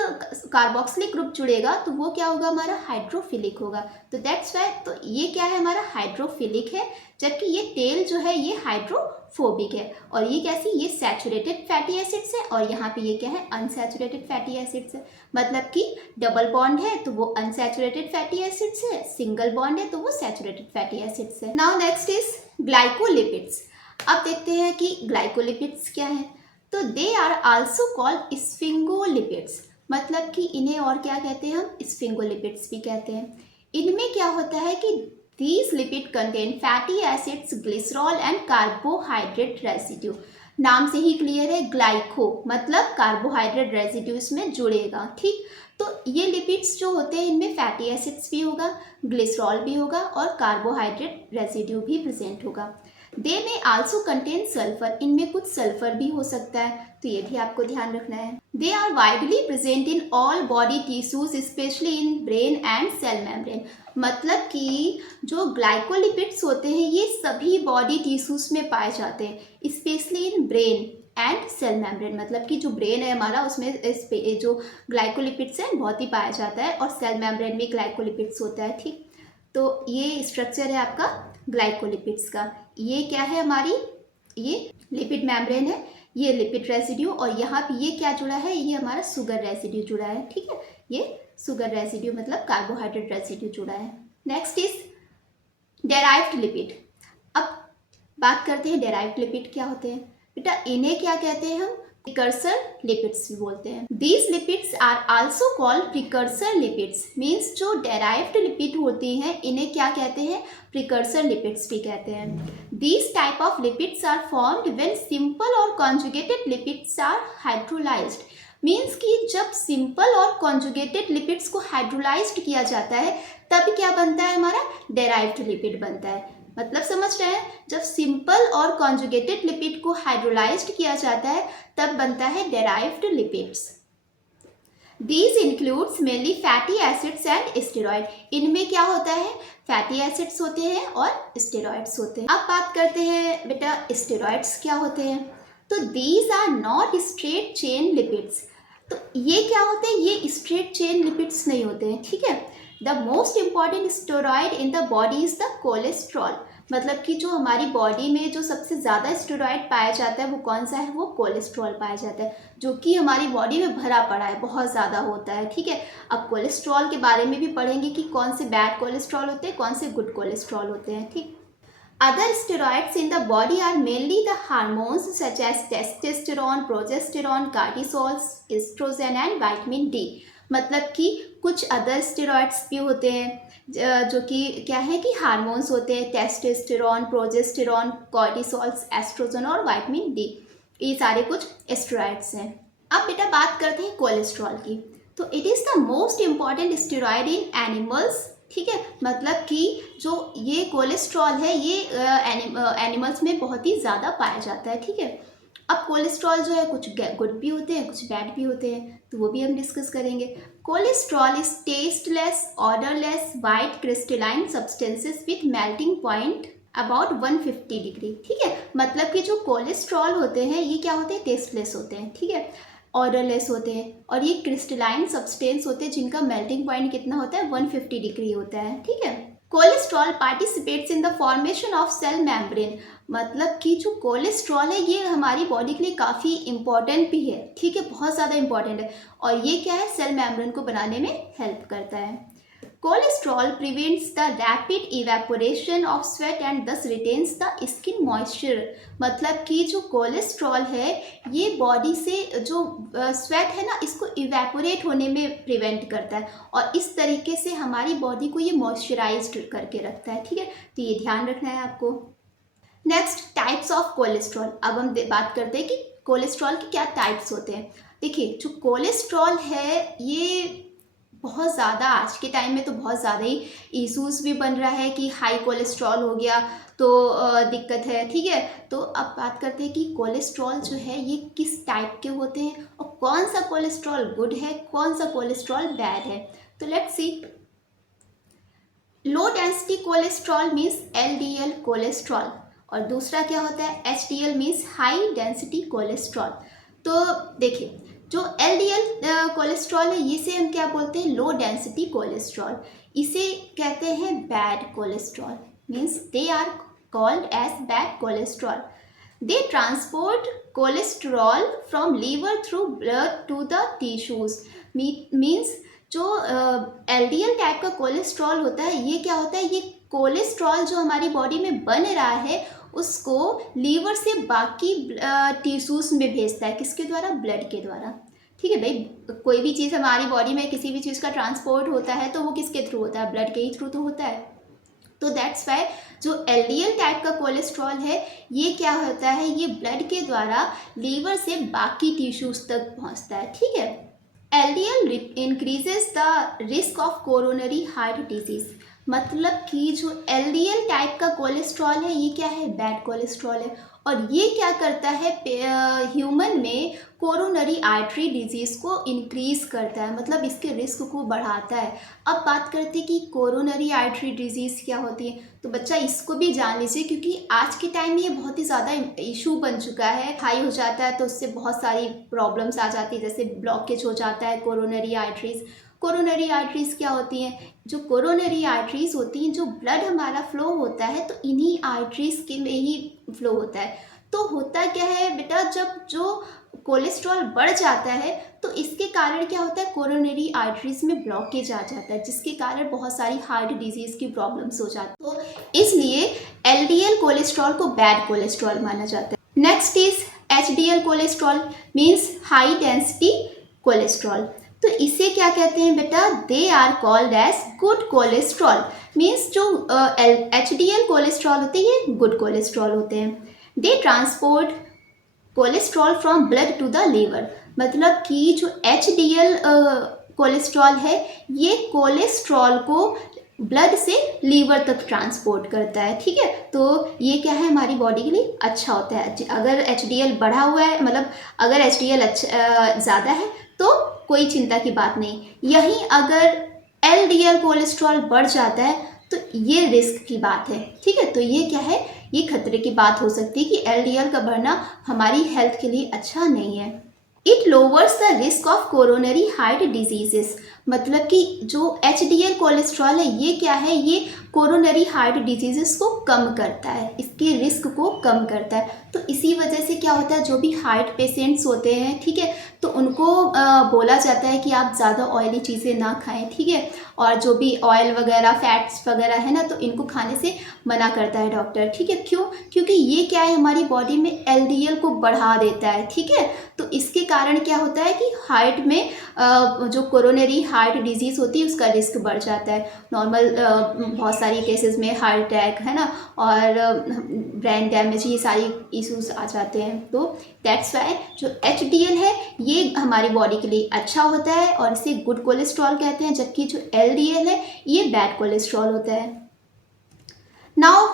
कार्बोक्सिलिक ग्रुप जुड़ेगा तो वो क्या होगा? हमारा हाइड्रोफिलिक होगा। तो दैट्स वाई तो ये क्या है? हमारा हाइड्रोफिलिक है, जबकि ये टेल जो है ये हाइड्रोफोबिक है। और ये कैसी? ये सैचुरेटेड फैटी एसिड्स है और यहाँ पे ये क्या है? अनसैचुरेटेड फैटी एसिड्स है। मतलब कि डबल बॉन्ड है तो वो अनसैचुरेटेड फैटी एसिड्स है, सिंगल बॉन्ड है तो वो सैचुरेटेड फैटी एसिड्स है। Now next is glycolipids. अब देखते हैं कि ग्लाइकोलिपिड्स क्या है। तो they are also called sphingolipids. मतलब कि इन्हें और क्या कहते हैं? हम स्फिंगोलिपिड्स भी कहते हैं। इनमें क्या होता है कि these lipid contain fatty acids, glycerol and carbohydrate residue। नाम से ही क्लियर है, ग्लाइको मतलब कार्बोहाइड्रेट रेजिड्यू इसमें जुड़ेगा। ठीक, तो ये लिपिड्स जो होते हैं इनमें फैटी एसिड्स भी होगा, ग्लिसरॉल भी होगा और कार्बोहाइड्रेट रेजिड्यू भी प्रेजेंट होगा। दे में आल्सो कंटेन सल्फर, इनमें कुछ सल्फर भी हो सकता है, तो ये भी आपको ध्यान रखना है। They are widely present in all body tissues specially in brain and cell membrane, मतलब कि जो ग्लाइकोलिपिड्स होते हैं ये सभी बॉडी टिश्यूज में पाए जाते हैं, specially in brain and cell membrane, मतलब कि जो ब्रेन है हमारा उसमें जो ग्लाइकोलिपिड्स है बहुत ही पाया जाता है, और सेल मेम्ब्रेन में ग्लाइकोलिपिड्स होता है। ठीक, तो ये स्ट्रक्चर है आपका ग्लाइकोलिपिड्स का। ये क्या है हमारी, ये लिपिड मेम्ब्रेन है, ये लिपिड रेसिड्यू, और यहाँ पे ये क्या जुड़ा है, ये हमारा शुगर रेसिड्यू जुड़ा है। ठीक है, ये शुगर रेसिड्यू मतलब कार्बोहाइड्रेट रेसिड्यू जुड़ा है। Next is derived lipid. अब बात करते हैं डेराइव्ड लिपिड क्या होते हैं। बेटा इन्हें क्या कहते हैं हम, प्रिकर्सर लिपिड्स भी बोलते हैं। These lipids are also called precursor lipids, means जो डेराइव्ड लिपिड होती हैं इन्हें क्या कहते हैं, प्रिकर्सर लिपिड्स भी कहते हैं। These type of lipids are formed when simple और conjugated lipids are hydrolyzed, means कि जब सिंपल और कॉन्जुगेटेड लिपिड्स को हाइड्रोलाइज्ड किया जाता है तब क्या बनता है, हमारा डेराइव्ड लिपिड बनता है। मतलब समझ रहे हैं, जब सिंपल और कॉन्जुगेटेड लिपिड को हाइड्रोलाइज्ड किया जाता है तब बनता है derived lipids. These includes mainly fatty acids and steroid, इनमें क्या होता है, फैटी एसिड्स होते हैं और स्टेरॉइड्स होते हैं। अब बात करते हैं बेटा स्टेरॉइड्स क्या होते हैं। तो these are not straight chain lipids, तो ये क्या होते हैं, ये स्ट्रेट चेन लिपिड्स नहीं होते हैं। ठीक है, the most important steroid in the body is the cholesterol, मतलब कि जो हमारी बॉडी में जो सबसे ज़्यादा स्टेरॉइड पाया जाता है वो कौन सा है, वो कोलेस्ट्रॉल पाया जाता है, जो कि हमारी बॉडी में भरा पड़ा है, बहुत ज़्यादा होता है। ठीक है, अब कोलेस्ट्रॉल के बारे में भी पढ़ेंगे कि कौन से बैड कोलेस्ट्रॉल होते हैं, कौन से गुड कोलेस्ट्रॉल होते हैं। ठीक, other steroids in the body are mainly the hormones such as testosterone, progesterone, cortisols, estrogen and vitamin D, मतलब कि कुछ अदर स्टेरॉइड्स भी होते हैं जो कि क्या है कि हार्मोन्स होते हैं, टेस्टोस्टेरोन, प्रोजेस्टेरोन, कॉर्टिसोल्स, एस्ट्रोजन और विटामिन डी, ये सारे कुछ स्टेरॉइड्स हैं। अब बेटा बात करते हैं कोलेस्ट्रॉल की। तो it is the most important steroid in animals. ठीक है, मतलब कि जो ये कोलेस्ट्रॉल है ये एनिमल्स में बहुत ही ज़्यादा पाया जाता है। ठीक है, अब कोलेस्ट्रॉल जो है कुछ गुड भी होते हैं कुछ बैड भी होते हैं, तो वो भी हम डिस्कस करेंगे। Cholesterol is tasteless, odourless, white crystalline substances with melting point about 150 degree. ठीक है, मतलब कि जो कोलेस्ट्रॉल होते हैं ये क्या होते हैं, टेस्टलेस होते हैं। ठीक है, ऑर्डरलेस होते हैं, और ये क्रिस्टलाइन सब्सटेंस होते हैं जिनका मेल्टिंग पॉइंट कितना होता है, 150 डिग्री होता है। ठीक है, cholesterol participates in the formation of cell membrane, मतलब कि जो कोलेस्ट्रॉल है ये हमारी बॉडी के लिए काफ़ी इंपॉर्टेंट भी है। ठीक है, बहुत ज़्यादा इंपॉर्टेंट है, और ये क्या है, सेल मेम्ब्रेन को बनाने में हेल्प करता है। Cholesterol prevents the rapid evaporation of sweat and दस रिटेन्स द स्किन मॉइस्चर, मतलब कि जो कोलेस्ट्रॉल है ये बॉडी से जो स्वेट है ना इसको इवेपोरेट होने में प्रिवेंट करता है, और इस तरीके से हमारी बॉडी को ये मॉइस्चराइज्ड करके रखता है। ठीक है, तो ये ध्यान रखना है आपको। Next, types of cholesterol. अब हम बात करते हैं कि कोलेस्ट्रॉल के क्या टाइप्स होते हैं। देखिए, जो कोलेस्ट्रॉल है ये बहुत ज़्यादा आज के टाइम में तो बहुत ज़्यादा ही इशूज़ भी बन रहा है कि हाई कोलेस्ट्रॉल हो गया तो दिक्कत है। ठीक है, तो अब बात करते हैं कि कोलेस्ट्रॉल जो है ये किस टाइप के होते हैं और कौन सा कोलेस्ट्रॉल गुड है, कौन सा कोलेस्ट्रॉल बैड है। तो let's see. Low density cholesterol means LDL cholesterol, और दूसरा क्या होता है, HDL means high density cholesterol. तो देखिए, जो LDL कोलेस्ट्रॉल है इसे हम क्या बोलते हैं, लो डेंसिटी कोलेस्ट्रॉल, इसे कहते हैं bad cholesterol, means they are called as bad cholesterol. They transport cholesterol from liver through blood to the tissues, means जो LDL टाइप का कोलेस्ट्रॉल होता है ये क्या होता है, ये कोलेस्ट्रॉल जो हमारी बॉडी में बन रहा है उसको लीवर से बाकी टिश्यूज़ में भेजता है, किसके द्वारा, ब्लड के द्वारा। ठीक है भाई, कोई भी चीज़ हमारी बॉडी में किसी भी चीज़ का ट्रांसपोर्ट होता है तो वो किसके थ्रू होता है, ब्लड के ही थ्रू तो होता है। तो दैट्स वाई जो LDL टाइप का कोलेस्ट्रॉल है ये क्या होता है, ये ब्लड के द्वारा लीवर से बाकी टिश्यूज़ तक पहुँचता है। ठीक है, LDL increases the risk of coronary heart disease, मतलब कि जो एलडीएल टाइप का कोलेस्ट्रॉल है ये क्या है, बैड कोलेस्ट्रॉल है। और ये क्या करता है, ह्यूमन में कोरोनरी आर्टरी डिजीज़ को इंक्रीज करता है, मतलब इसके रिस्क को बढ़ाता है। अब बात करते हैं कि कोरोनरी आर्टरी डिजीज़ क्या होती है, तो बच्चा इसको भी जान लीजिए, क्योंकि आज के टाइम में ये बहुत ही ज़्यादा इशू बन चुका है। हाई हो जाता है तो उससे बहुत सारी प्रॉब्लम्स आ जाती है, जैसे ब्लॉकेज हो जाता है कोरोनरी आर्टरीज। कोरोनरी आर्टरीज क्या होती हैं, जो कोरोनरी आर्टरीज होती हैं, जो ब्लड हमारा फ्लो होता है तो इन्हीं आर्टरीज के में ही फ्लो होता है। तो होता क्या है बेटा, जब जो कोलेस्ट्रॉल बढ़ जाता है तो इसके कारण क्या होता है, कोरोनरी आर्टरीज में ब्लॉकेज आ जाता है, जिसके कारण बहुत सारी हार्ट डिजीज़ की प्रॉब्लम्स हो जाती है। तो इसलिए एलडीएल कोलेस्ट्रॉल को बैड कोलेस्ट्रॉल माना जाता है। Next is HDL cholesterol, means high density cholesterol. तो इसे क्या कहते हैं बेटा, they are called as good cholesterol. Means जो एचडीएल कोलेस्ट्रॉल होते हैं ये गुड कोलेस्ट्रॉल होते हैं। They transport cholesterol from blood to the liver, मतलब कि जो एचडीएल कोलेस्ट्रॉल है ये कोलेस्ट्रॉल को ब्लड से लीवर तक ट्रांसपोर्ट करता है, ठीक है। तो ये क्या है, हमारी बॉडी के लिए अच्छा होता है। अगर एचडीएल बढ़ा हुआ है, मतलब अगर एचडीएल ज़्यादा है तो कोई चिंता की बात नहीं। यहीं अगर एलडीएल कोलेस्ट्रॉल बढ़ जाता है तो ये रिस्क की बात है, ठीक है। तो ये क्या है, ये खतरे की बात हो सकती है कि एलडीएल का बढ़ना हमारी हेल्थ के लिए अच्छा नहीं है। It louvers the risk of coronary heart diseases, मतलब कि जो एचडीएल कोलेस्ट्रॉल है ये क्या है, ये कोरोनरी हार्ट डिजीजेस को कम करता है, इसके रिस्क को कम करता है। तो इसी वजह से क्या होता है, जो भी हार्ट पेशेंट्स होते हैं, ठीक है, तो उनको बोला जाता है कि आप ज़्यादा ऑयली चीज़ें ना खाएं, ठीक है। और जो भी ऑयल वगैरह फैट्स वगैरह है ना, तो इनको खाने से मना करता है डॉक्टर, ठीक है। क्यों, क्योंकि ये क्या है, हमारी बॉडी में एलडीएल को बढ़ा देता है, ठीक है। तो इसके कारण क्या होता है कि हार्ट में जो कोरोनरी हार्ट डिजीज़ होती है उसका रिस्क बढ़ जाता है। नॉर्मल बहुत सारी केसेस में हार्ट अटैक है ना, और ब्रेन डैमेज, ये सारी इश्यूज आ जाते हैं। तो दैट्स वाई जो एचडीएल है ये हमारी बॉडी के लिए अच्छा होता है और इसे गुड कोलेस्ट्रॉल कहते हैं, जबकि जो एलडीएल है ये बैड कोलेस्ट्रॉल होता है। Now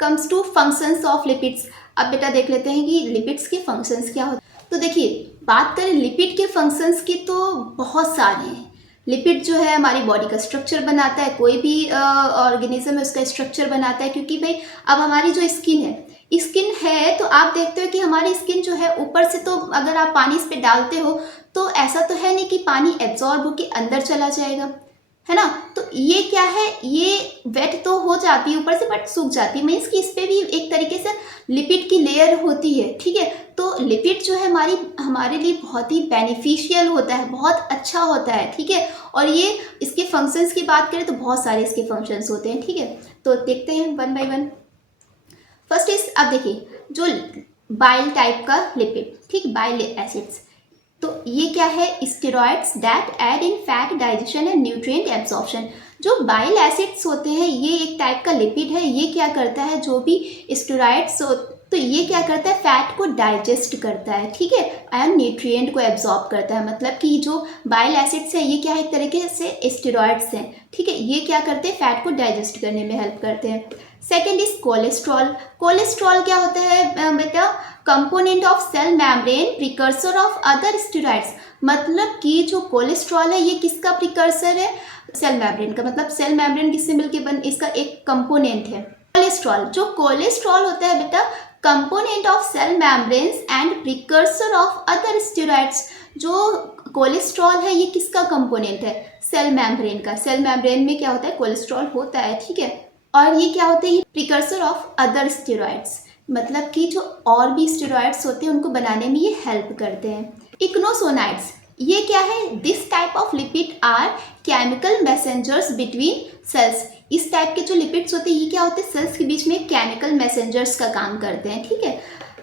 comes to functions of lipids. अब बेटा देख लेते हैं कि लिपिड्स के फंक्शंस क्या होते हैं। तो देखिए, बात करें लिपिड के फंक्शंस की तो बहुत सारे हैं। लिपिड जो है हमारी बॉडी का स्ट्रक्चर बनाता है, कोई भी ऑर्गेनिज्म है उसका स्ट्रक्चर बनाता है, क्योंकि भाई अब हमारी जो स्किन है तो आप देखते हो कि हमारी स्किन जो है ऊपर से, तो अगर आप पानी इस पर डालते हो तो ऐसा तो है नहीं कि पानी एब्जॉर्ब होकर अंदर चला जाएगा, है ना। तो ये क्या है, ये वेट तो हो जाती है ऊपर से बट सूख जाती है, मीन्स कि इस पर भी एक तरीके से लिपिड की लेयर होती है, ठीक है। तो लिपिड जो है हमारे लिए बहुत ही बेनिफिशियल होता है, बहुत अच्छा होता है, ठीक है। और ये इसके फंक्शंस की बात करें तो बहुत सारे इसके फंक्शंस होते हैं, ठीक है। तो देखते हैं one by one. First is, अब देखिए जो बाइल टाइप का लिपिड, ठीक, बाइल एसिड्स, तो ये क्या है, steroids that add in fat digestion and nutrient absorption. जो बाइल एसिड्स होते हैं ये एक टाइप का लिपिड है, ये क्या करता है, जो भी स्टेरॉइड्स तो ये क्या करता है, फैट को डाइजेस्ट करता है, ठीक है, एंड न्यूट्रिएंट को एब्जॉर्ब करता है। मतलब कि जो बाइल एसिड्स हैं ये क्या है, एक तरीके से स्टेरॉइड्स हैं, ठीक है, ये क्या करते हैं, फैट को डाइजेस्ट करने में हेल्प करते हैं। Second is cholesterol. कोलेस्ट्रॉल क्या होता है बेटा, component of cell membrane, precursor of other steroids. मतलब कि जो कोलेस्ट्रॉल है ये किसका प्रिकर्सर है, सेल मेम्ब्रेन का, मतलब सेल मेम्ब्रेन किससे मिलकर इसका एक कंपोनेंट है कोलेस्ट्रॉल। जो कोलेस्ट्रॉल होता है बेटा, component of cell membranes and precursor of other steroids. जो कोलेस्ट्रॉल है ये किसका कंपोनेंट है, सेल मेम्ब्रेन का। सेल मेम्ब्रेन में क्या होता है, कोलेस्ट्रॉल होता है, ठीक है। और ये क्या होते हैं, ये प्रिकर्सर ऑफ अदर स्टेरॉइड्स, मतलब कि जो और भी स्टेरॉइड्स होते हैं उनको बनाने में ये हेल्प करते हैं। इग्नोसोनाइड्स, ये क्या है, this type of lipid are chemical messengers between cells. इस टाइप के जो लिपिड्स होते हैं ये क्या होते हैं, सेल्स के बीच में केमिकल मैसेंजर्स का काम करते हैं, ठीक है।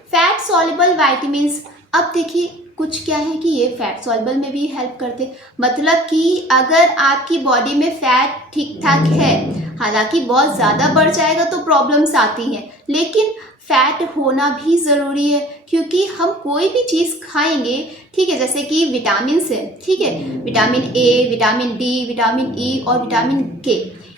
फैट सॉल्युबल वाइटामिन्स, अब देखिए कुछ क्या है कि ये फैट सॉल्युबल में भी हेल्प करते हैं। मतलब कि अगर आपकी बॉडी में फैट ठीक ठाक है, हालांकि बहुत ज़्यादा बढ़ जाएगा तो प्रॉब्लम्स आती हैं, लेकिन फैट होना भी ज़रूरी है, क्योंकि हम कोई भी चीज़ खाएंगे, ठीक है, जैसे कि विटामिन से, ठीक है, vitamin A, vitamin D, vitamin E और विटामिन के,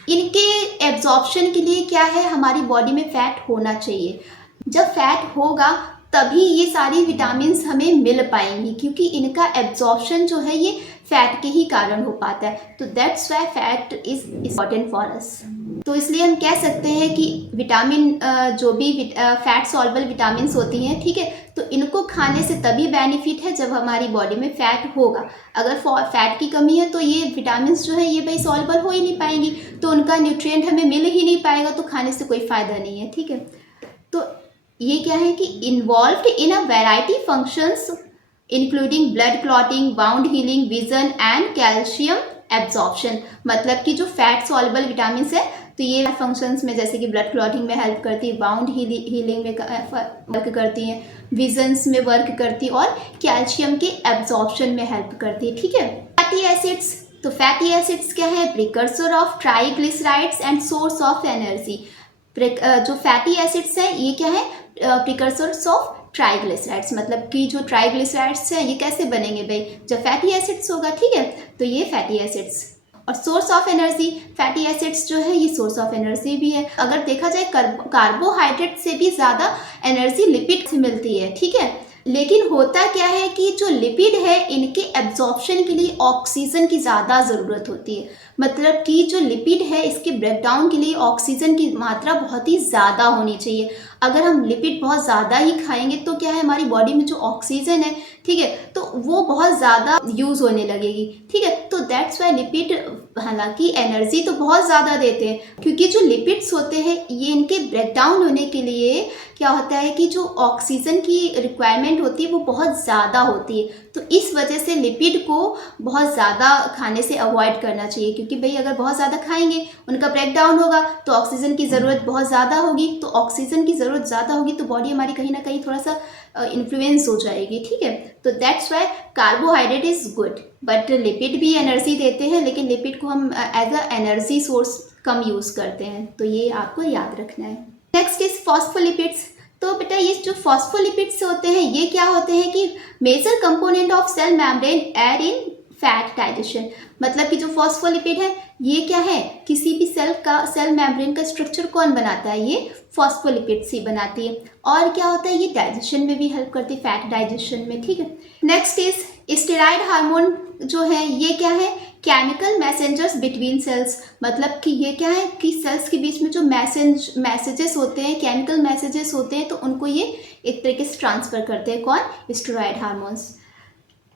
इनके एब्जॉर्प्शन के लिए क्या है, हमारी बॉडी में फैट होना चाहिए। जब फैट होगा तभी ये सारी विटामिन्स हमें मिल पाएंगी, क्योंकि इनका एब्जॉर्प्शन जो है ये फैट के ही कारण हो पाता है। तो that's Y fat is important for us. तो इसलिए हम कह सकते हैं कि विटामिन जो भी फैट सॉल्युबल विटामिन्स होती हैं, ठीक है, तो इनको खाने से तभी बेनिफिट है जब हमारी बॉडी में फैट होगा। अगर फैट की कमी है तो ये विटामिन्स जो है ये भाई सॉल्युबल हो ही नहीं पाएंगी, तो उनका न्यूट्रिएंट हमें मिल ही नहीं पाएगा, तो खाने से कोई फ़ायदा नहीं है, ठीक है। तो ये क्या है कि involved in a variety functions including blood clotting, bound healing, vision and calcium absorption. मतलब कि जो फैट सॉल्युबल विटामिन्स है तो ये फंक्शंस में जैसे कि ब्लड क्लॉटिंग में हेल्प करती है, बाउंड हीलिंग में वर्क करती हैं, विजन्स में वर्क करती है और कैल्शियम के एब्जॉर्प्शन में हेल्प करती है, ठीक है। फैटी एसिड्स, तो फैटी एसिड्स क्या है, precursor of triglycerides and source of energy. जो फैटी एसिड्स हैं ये क्या है, प्रिकर्सर्स ऑफ ट्राइग्लिसराइड्स। मतलब कि जो ट्राइग्लिसराइड्स हैं ये कैसे बनेंगे भाई, जब फैटी एसिड्स होगा, ठीक है। तो ये फैटी एसिड्स और source of energy, fatty acids जो है ये सोर्स ऑफ एनर्जी भी है। अगर देखा जाए कार्बोहाइड्रेट से भी ज़्यादा एनर्जी लिपिड से मिलती है, ठीक है। लेकिन होता क्या है कि जो लिपिड है इनके एब्जॉर्प्शन के लिए ऑक्सीजन की ज़्यादा ज़रूरत होती है। मतलब कि जो लिपिड है इसके ब्रेकडाउन के लिए ऑक्सीजन की मात्रा बहुत ही ज़्यादा होनी चाहिए। अगर हम लिपिड बहुत ज़्यादा ही खाएंगे तो क्या है, हमारी बॉडी में जो ऑक्सीजन है, ठीक है, तो वो बहुत ज़्यादा यूज़ होने लगेगी, ठीक है। तो दैट्स वाई लिपिड हालांकि एनर्जी तो बहुत ज़्यादा देते हैं, क्योंकि जो लिपिड्स होते हैं ये इनके ब्रेकडाउन होने के लिए क्या होता है कि जो ऑक्सीजन की रिक्वायरमेंट होती है वो बहुत ज़्यादा होती है। तो इस वजह से लिपिड को बहुत ज़्यादा खाने से अवॉइड करना चाहिए, क्योंकि भाई अगर बहुत ज़्यादा खाएंगे उनका ब्रेकडाउन होगा तो ऑक्सीजन की ज़रूरत बहुत ज़्यादा होगी। तो ऑक्सीजन की ज़रूरत ज़्यादा होगी तो बॉडी हमारी कहीं ना कहीं थोड़ा सा इन्फ्लुएंस हो जाएगी, ठीक है। तो that's why carbohydrate is good, but lipid भी एनर्जी देते हैं, लेकिन लिपिड को हम एज अ एनर्जी सोर्स कम यूज़ करते हैं, तो ये आपको याद रखना है। Next is phospholipids. तो बेटा ये जो फॉस्फोलिपिड्स होते हैं ये क्या होते हैं कि major component of cell membrane aid in fat digestion. मतलब कि जो फॉस्फोलिपिड है ये क्या है, किसी भी सेल मेम्ब्रेन का स्ट्रक्चर कौन बनाता है, ये फॉस्फोलिपिड्स ही बनाती है। और क्या होता है, ये डाइजेशन में भी हेल्प करती है, फैट डाइजेशन में, ठीक है। नेक्स्ट इज स्टेरॉइड हार्मोन जो है ये क्या है, केमिकल मैसेंजर्स बिटवीन सेल्स। मतलब कि ये क्या है कि सेल्स के बीच में जो मैसेजेस होते हैं, केमिकल मैसेजेस होते हैं, तो उनको ये एक तरीके से ट्रांसफर करते हैं, कौन, steroid hormones.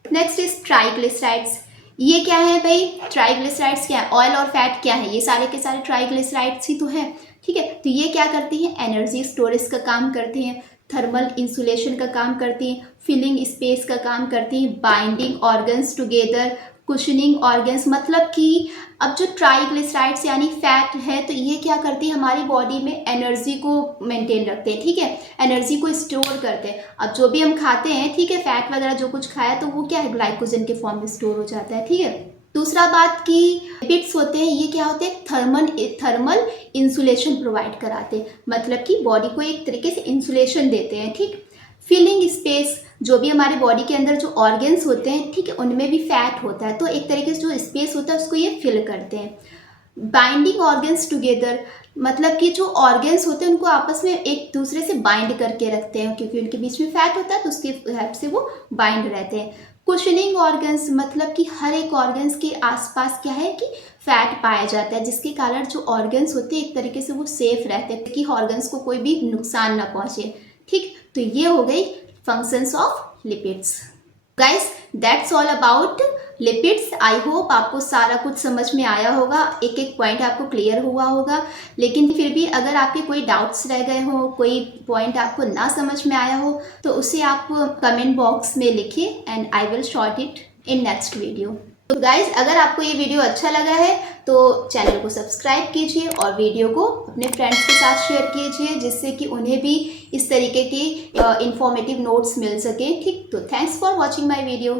Next is triglycerides. ये क्या है भाई, ट्राइग्लिसराइड्स क्या है, ऑयल और फैट क्या है, ये सारे के सारे ट्राइग्लिसराइड्स ही तो है, ठीक है। तो ये क्या करती हैं, एनर्जी स्टोरेज का काम करती हैं, थर्मल इंसुलेशन का काम करती हैं, फिलिंग स्पेस का काम करती हैं, binding organs together, cushioning organs. मतलब कि अब जो ट्राइग्लिसराइड्स यानी फैट है तो ये क्या करती है, हमारी बॉडी में एनर्जी को मेंटेन रखते हैं, ठीक है, एनर्जी को स्टोर करते हैं। अब जो भी हम खाते हैं, ठीक है, फैट वगैरह जो कुछ खाया तो वो क्या है, ग्लाइकोजन के फॉर्म में स्टोर हो जाता है, ठीक है। दूसरा बात कि लिपिड्स होते हैं ये क्या होते हैं, थर्मल इंसुलेशन प्रोवाइड कराते हैं। मतलब कि बॉडी को एक तरीके से इंसुलेशन देते हैं, ठीक। फिलिंग स्पेस, जो भी हमारे बॉडी के अंदर जो ऑर्गन्स होते हैं, ठीक है, उनमें भी फैट होता है, तो एक तरीके से जो स्पेस होता है उसको ये फिल करते हैं। बाइंडिंग ऑर्गन्स टुगेदर, मतलब कि जो ऑर्गन्स होते हैं उनको आपस में एक दूसरे से बाइंड करके रखते हैं, क्योंकि उनके बीच में फैट होता है तो उसकी हेल्प से वो बाइंड रहते हैं। कुशनिंग ऑर्गन्स, मतलब कि हर एक ऑर्गन्स के आसपास क्या है कि फैट पाया जाता है, जिसके कारण जो ऑर्गन्स होते हैं एक तरीके से वो सेफ रहते हैं कि ऑर्गन्स को कोई भी नुकसान ना पहुंचे, ठीक। तो ये हो गई functions of lipids. Guys that's all about lipids. I hope आपको सारा कुछ समझ में आया होगा, एक एक पॉइंट आपको क्लियर हुआ होगा। लेकिन फिर भी अगर आपके कोई डाउट्स रह गए हो, कोई पॉइंट आपको ना समझ में आया हो तो उसे आप कमेंट बॉक्स में लिखिए and I will short it in next video. तो गाइज अगर आपको ये वीडियो अच्छा लगा है तो चैनल को सब्सक्राइब कीजिए और वीडियो को अपने फ्रेंड्स के साथ शेयर कीजिए, जिससे कि उन्हें भी इस तरीके की इंफॉर्मेटिव नोट्स मिल सके, ठीक। तो thanks for watching my video.